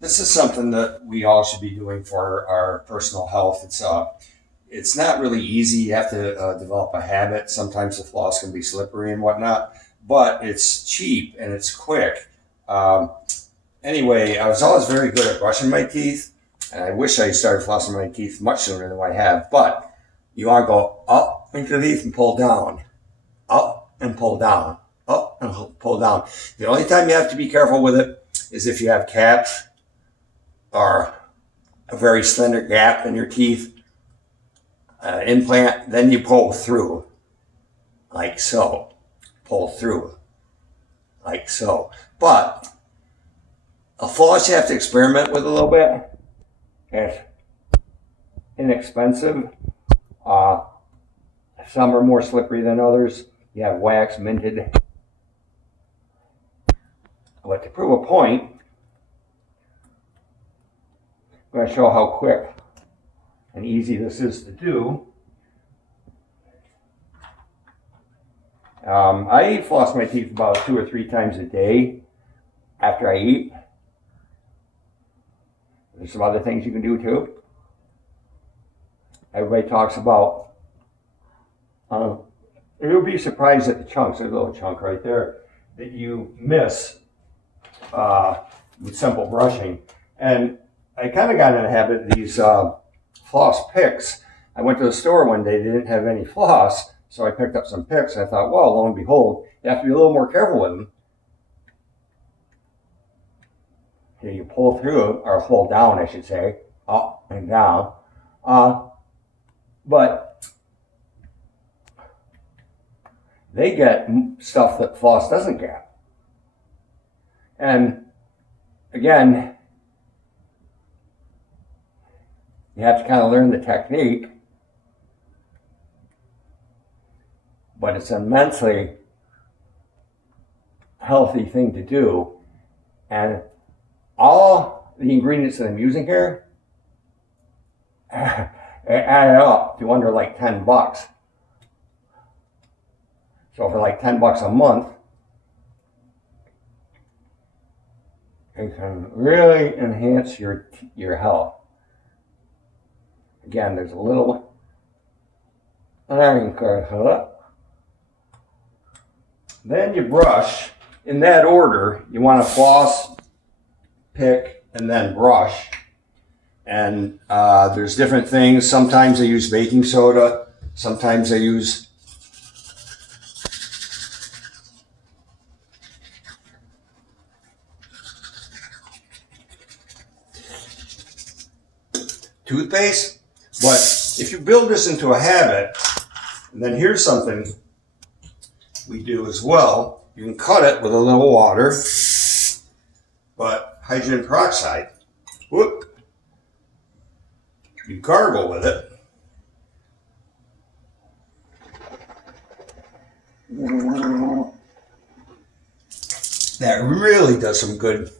This is something that we all should be doing for our personal health. It's not really easy. You have to develop a habit. Sometimes the floss can be slippery and whatnot, but it's cheap and it's quick. Um, anyway, I was always very good at brushing my teeth, and I wish I started flossing my teeth much sooner than I have. But you want to go up into the teeth and pull down, up and pull down, up and pull down. The only time you have to be careful with it is if you have caps or a very slender gap in your teeth, implant, then you pull through, like so. Pull through, like so. But a floss you have to experiment with a little bit. It's inexpensive. Uh, some are more slippery than others. You have wax, minted. But to prove a point, I'm going to show how quick and easy this is to do. I floss my teeth about 2 or 3 times a day after I eat. There's some other things you can do too. Everybody talks about, you'll be surprised at the chunks, there's a little chunk right there, that you miss with simple brushing. And I kind of got in the habit of these floss picks. I went to the store one day, they didn't have any floss, so I picked up some picks. I thought, well, lo and behold, you have to be a little more careful with them. Here you pull through, or pull down, I should say, up and down. But they get stuff that floss doesn't get. And again, you have to kind of learn the technique, but it's an immensely healthy thing to do. And all the ingredients that I'm using here add up to under like $10. So for like $10 a month, it can really enhance your health. Again, there's a little iron cut. Then you brush in that order. You want to floss, pick, and then brush. And there's different things. Sometimes I use baking soda. Sometimes I use toothpaste. But if you build this into a habit, and then here's something we do as well. You can cut it with a little water, but hydrogen peroxide. Whoop. You gargle with it. That really does some good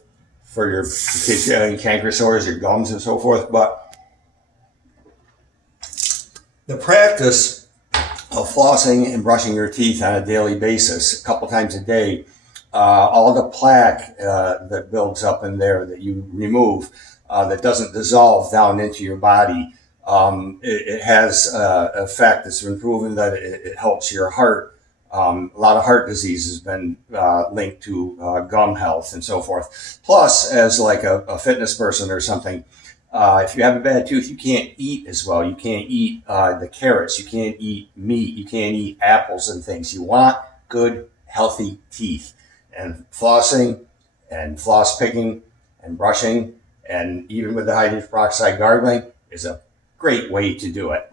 for your, in case you have any canker sores, your gums and so forth. But the practice of flossing and brushing your teeth on a daily basis, a couple times a day, all the plaque that builds up in there that you remove, that doesn't dissolve down into your body, it has an effect that's been proven that it helps your heart. A lot of heart disease has been linked to gum health and so forth. Plus, as like a fitness person or something, if you have a bad tooth, you can't eat as well. You can't eat the carrots. You can't eat meat. You can't eat apples and things. You want good, healthy teeth. And flossing and floss picking and brushing, and even with the hydrogen peroxide gargling, is a great way to do it.